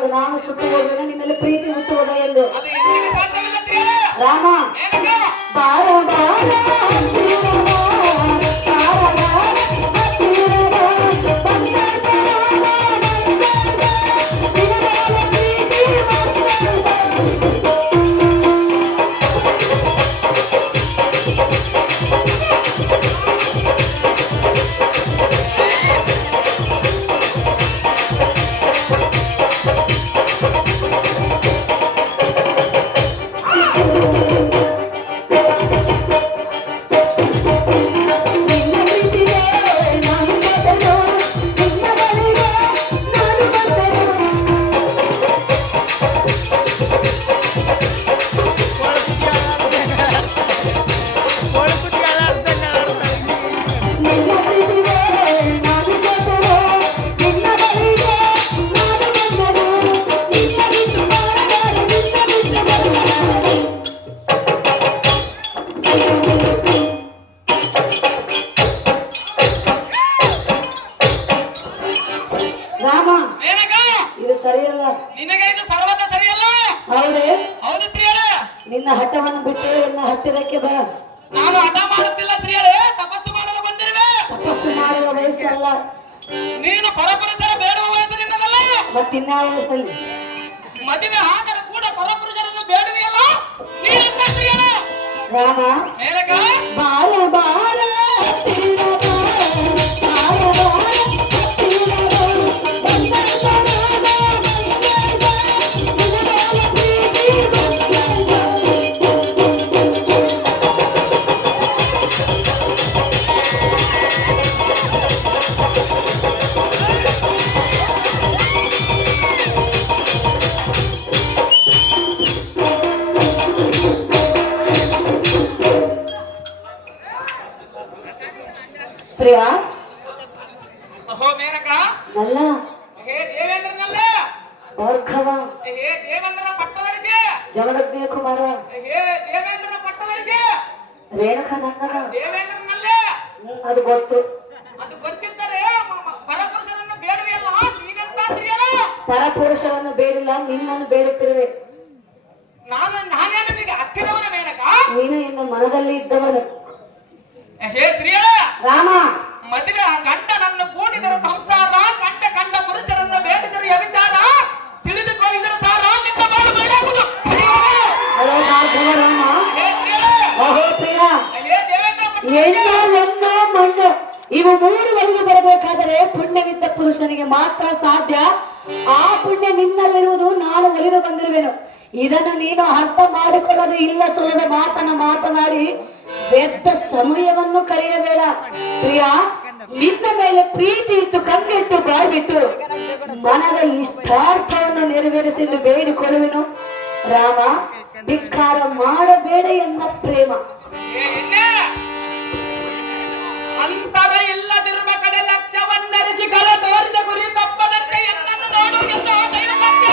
ಆಗಬಾರದು, ನಾನು ಸುಟ್ಟು ಹೋದರೆ ನಿನ್ನಲ್ಲಿ ಪ್ರೀತಿ ಹುಟ್ಟುವುದ ಎಂದು. ರಾಮ ಬಾರ ಬಾರ ನಿನ್ನ ಹಠವನ್ನು ಬಿಟ್ಟು ನನ್ನ ಹತ್ತಿರಕ್ಕೆ ಬಾ. ನಾನು ಹಠ ಮಾಡುತ್ತಿಲ್ಲ ಸ್ತ್ರೀಯರೇ, ತಪಸ್ಸು ಮಾಡಲು ಬಂದಿರುವೆ. ತಪಸ್ಸು ಮಾಡುವ ವಯಸ್ಸಲ್ಲ, ನೀನು ಪರಪುರುಷರ ಬೇಡುವ ವಯಸ್ಸು ನಿನ್ನದಲ್ಲ. ಮತ್ತಿನ್ಯಾವ ವಯಸ್ಸಲ್ಲಿ ಮದುವೆ ಆದರೆ ಕೂಡ ಪರಪುರುಷರನ್ನು ಬೇಡುವೆಯಲ್ಲ ನೀನಂತ ಸ್ತ್ರೀಯರೇ. ರಾಮ ಮೇಲಕ ಬಾಳ ಬಾಳ ಪ್ರಿಯಾ. ಅಹೋ ಮೇನಕ ನಲ್ಲ ಹೇ ದೇವೇಂದ್ರನಲ್ಲ ಭಾರ್ಗವ ಹೇ ದೇವೇಂದ್ರನ ಪಟ್ಟದರಿಸಿ ಜಗದಗ್ನಿಯ ಕುಮಾರ ಹೇ ದೇವೇಂದ್ರನ ಪಟ್ಟದರಿಸಿ ರೇಣುಕ ನಂದನ ದೇವೇಂದ್ರನಲ್ಲ. ಅದು ಗೊತ್ತು. ಅದು ಗೊತ್ತಿದ್ದರೆ ಪರಪುರುಷರನ್ನು ಬೇಡವೆಯಲ್ಲ ನೀನೆಂತ ಸ್ತ್ರೀಯಲ್ಲ. ಪರಪುರುಷರನ್ನು ಬೇಡಿಲ್ಲ, ನಿನ್ನನ್ನು ಬೇಡುತ್ತಿರುವೆ. ನಾನೇನು ನಿನಗೆ ಹತ್ತಿದವನ ಮೇನಕ? ನೀನು ಇನ್ನು ಮನದಲ್ಲಿ ಇದ್ದವನು. ಹೇ ಸ್ತ್ರೀಯಳ ರಾಮ ಮದುವೆ ಗಂಡ ನನ್ನ ಕೂಡಿದರ ಸಂಸಾರ, ಕಂಡ ಕಂಡ ಪುರುಷರನ್ನು ಬೇಡಿದರೆ ವ್ಯಭಿಚಾರ, ತಿಳಿದುಕೊಳ್ಳಿದರೆ ಸಾರ ನಿನ್ನ ಬಾಳು ಬಯಲಾಗುವುದು. ಹಲೋ ಭಾರ್ಗವ ರಾಮ. ಹೇ ಸ್ತ್ರೀಯಳ ಅಹೋ ಪ್ರಿಯ. ಹೇ ದೇವೇಂದ್ರ ಹೆಣ್ಣು ಹೆಣ್ಣು ಮಣ್ಣು ಇವು ಮೂರು ಒಲಿದು ಬರಬೇಕಾದರೆ ಪುಣ್ಯವಿದ್ದ ಪುರುಷನಿಗೆ ಮಾತ್ರ ಸಾಧ್ಯ. ಆ ಪುಣ್ಯ ನಿನ್ನಲ್ಲಿರುವುದು ನಾನು ಒಲಿದು ಬಂದಿರುವೆನು. ಇದನ್ನು ನೀನು ಅರ್ಥ ಮಾಡಿಕೊಳ್ಳದೆ ಇಲ್ಲ ಸಲ್ಲದ ಮಾತನ್ನ ಮಾತನಾಡಿ ವ್ಯರ್ಥ ಸಮಯವನ್ನು ಕಳೆಯಬೇಡ. ಪ್ರಿಯ, ನಿನ್ನ ಮೇಲೆ ಪ್ರೀತಿ ಇಟ್ಟು ಕಂಗೆಟ್ಟು ಬಾಳ್ಬಿಟ್ಟು ಮನದ ಇಷ್ಟಾರ್ಥವನ್ನು ನೆರವೇರಿಸೆಂದು ಬೇಡಿಕೊಳ್ಳುವೆನು. ರಾಮ, ಧಿಕ್ಕಾರ ಮಾಡಬೇಡ ಎನ್ನ ಪ್ರೇಮ. ಅಂತರ ಇಲ್ಲದಿರುವ ಕಡೆ ಲಕ್ಷ್ಯವನ್ನರಿಸಿ ಕಳ ತೋರಿಸ ಗುರಿ ತಪ್ಪದಂತೆ ಎನ್ನನ್ನು ನೋಡುವುದೆಂದು ದೈವ ಸತ್ಯ